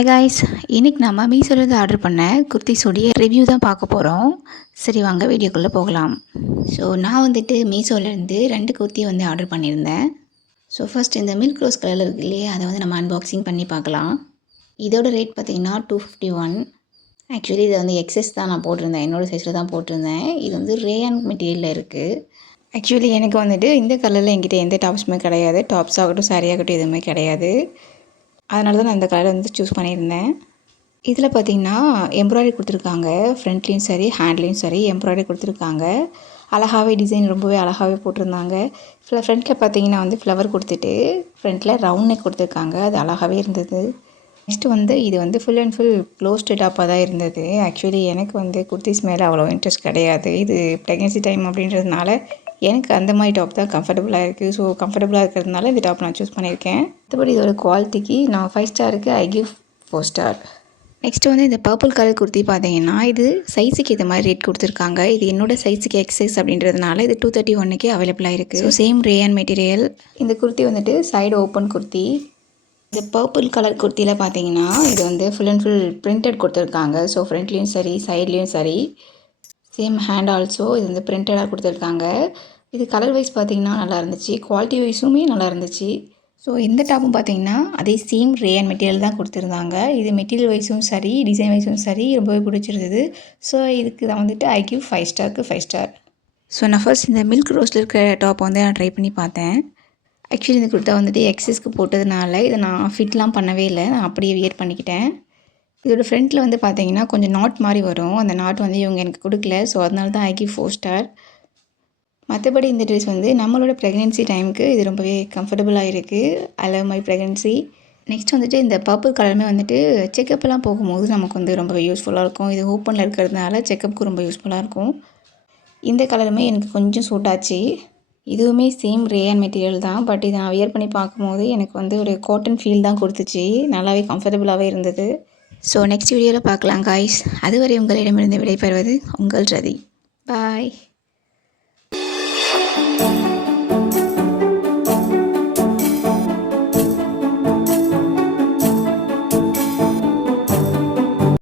Hi guys, இன்றைக்கி நம்ம மீஷோலேருந்து order பண்ண குர்த்திஸோடைய ரிவ்யூ தான் பார்க்க போகிறோம். சரி வாங்க வீடியோக்குள்ளே போகலாம். ஸோ நான் வந்துட்டு மீஷோலேருந்து 2 குர்த்தி வந்து ஆர்டர் பண்ணியிருந்தேன். ஸோ ஃபர்ஸ்ட் இந்த மில்க் ரோஸ் கலரில் இருக்கு இல்லையா, அதை வந்து நம்ம அன்பாக்சிங் பண்ணி பார்க்கலாம். இதோட ரேட் பார்த்திங்கன்னா 251. ஆக்சுவலி இதை வந்து எக்ஸஸ் தான் நான் போட்டிருந்தேன், என்னோடய சைஸில் தான் போட்டிருந்தேன். இது வந்து ரேயான் மெட்டீரியலில் இருக்குது. ஆக்சுவலி எனக்கு வந்துட்டு இந்த கலரில் என்கிட்ட எந்த டாப்ஸுமே கிடையாது. டாப்ஸ் ஆகட்டும் சாரி ஆகட்டும் எதுவுமே கிடையாது. அதனால தான் நான் இந்த கலரை வந்து சூஸ் பண்ணியிருந்தேன். இதில் பார்த்திங்கன்னா எம்ப்ராய்டரி கொடுத்துருக்காங்க. ஃப்ரண்ட்லேயும் சரி ஹேண்ட்லேயும் சரி எம்ப்ராய்டரி கொடுத்துருக்காங்க. அழகாகவே டிசைன் ரொம்பவே அழகாகவே போட்டிருந்தாங்க. ஃப்ரண்ட்டில் பார்த்திங்கன்னா வந்து ஃப்ளவர் கொடுத்துட்டு ஃப்ரண்ட்டில் ரவுண்ட் நெக் கொடுத்துருக்காங்க. அது அழகாகவே இருந்தது. நெக்ஸ்ட்டு வந்து இது வந்து ஃபுல் அண்ட் ஃபுல் க்ளோஸ்டு டாப்பாக தான் இருந்தது. ஆக்சுவலி எனக்கு வந்து குர்த்திஸ் மேலே அவ்வளோ இன்ட்ரெஸ்ட் கிடையாது. இது ப்ரெக்னென்சி டைம் அப்படின்றதுனால எனக்கு அந்த மாதிரி டாப் தான் கம்ஃபர்டபுளாக இருக்குது. ஸோ கம்ஃபர்டபுளாக இருக்கிறதுனால இந்த டாப் நான் சூஸ் பண்ணியிருக்கேன். மற்றபடி இதோட குவாலிட்டிக்கு நான் 5 ஸ்டாருக்கு ஐ கிவ் 4 ஸ்டார். நெக்ஸ்ட்டு வந்து இந்த பர்பிள் கலர் குர்த்தி பார்த்தீங்கன்னா இது சைஸுக்கு ஏற்ற மாதிரி ரேட் கொடுத்துருக்காங்க. இது என்னோட சைஸுக்கு எக்ஸஸ் அப்படின்றதுனால இது 231க்கு அவைலபிளாக இருக்குது. So same rayon material. இந்த குர்த்தி வந்துட்டு சைடு ஓப்பன் குர்த்தி. இந்த பர்பிள் கலர் குர்த்தியில் பார்த்தீங்கன்னா இது வந்து ஃபுல் அண்ட் ஃபுல் பிரிண்டட் கொடுத்துருக்காங்க. ஸோ ஃப்ரண்ட்லேயும் சரி சைட்லேயும் சரி சேம் ஹேண்ட் ஆல்சோ இது வந்து பிரிண்டடாக கொடுத்துருக்காங்க. இது கலர் வைஸ் பார்த்திங்கன்னா நல்லா இருந்துச்சு, குவாலிட்டி வைஸுமே நல்லா இருந்துச்சு. ஸோ இந்த டாப்பும் பார்த்திங்கன்னா அதே சேம் ரேயான் மெட்டீரியல் தான் கொடுத்துருந்தாங்க. இது மெட்டீரியல் வைஸும் சரி டிசைன் வைஸும் சரி ரொம்பவே பிடிச்சிருந்தது. ஸோ இதுக்கு தான் வந்துட்டு ஐ கிவ் 5 ஸ்டாருக்கு 5 ஸ்டார். ஸோ நான் ஃபர்ஸ்ட் இந்த மில்க் ரோஸில் இருக்கிற டாப்பை வந்து நான் ட்ரை பண்ணி பார்த்தேன். ஆக்சுவலி இந்த குர்த்தா வந்துட்டு எக்ஸஸ்க்கு போட்டதுனால இதை நான் ஃபிட்லாம் பண்ணவே இல்லை, நான் அப்படியே வியர் பண்ணிக்கிட்டேன். இதோட ஃப்ரண்ட்டில் வந்து பார்த்தீங்கன்னா கொஞ்சம் நாட் மாதிரி வரும். அந்த நாட் வந்து இவங்க எனக்கு கொடுக்கல. ஸோ அதனால தான் ஐ கிவ் 4 ஸ்டார். மற்றபடி இந்த ட்ரெஸ் வந்து நம்மளோட ப்ரெக்னென்சி டைமுக்கு இது ரொம்பவே கம்ஃபர்டபுளாக இருக்குது. I love my pregnancy. Next வந்துட்டு இந்த பர்பிள் கலருமே வந்துட்டு செக்கப்லாம் போகும்போது நமக்கு வந்து ரொம்பவே யூஸ்ஃபுல்லாக இருக்கும். இது ஓப்பனில் இருக்கிறதுனால செக்கப்புக்கு ரொம்ப யூஸ்ஃபுல்லாக இருக்கும். இந்த கலருமே எனக்கு கொஞ்சம் சூட் ஆச்சு. இதுவுமே சேம் ரேயான் மெட்டீரியல் தான். பட் இதை நான் வியர் பண்ணி பார்க்கும்போது எனக்கு வந்து ஒரு காட்டன் ஃபீல் தான் கொடுத்துச்சு. நல்லாவே கம்ஃபர்டபுளாகவே இருந்தது. ஸோ நெக்ஸ்ட் வீடியோவில் பார்க்கலாம் காய்ஸ். அதுவரை உங்களிடமிருந்து விடைபெறுவது உங்கள் ரதி. பாய்.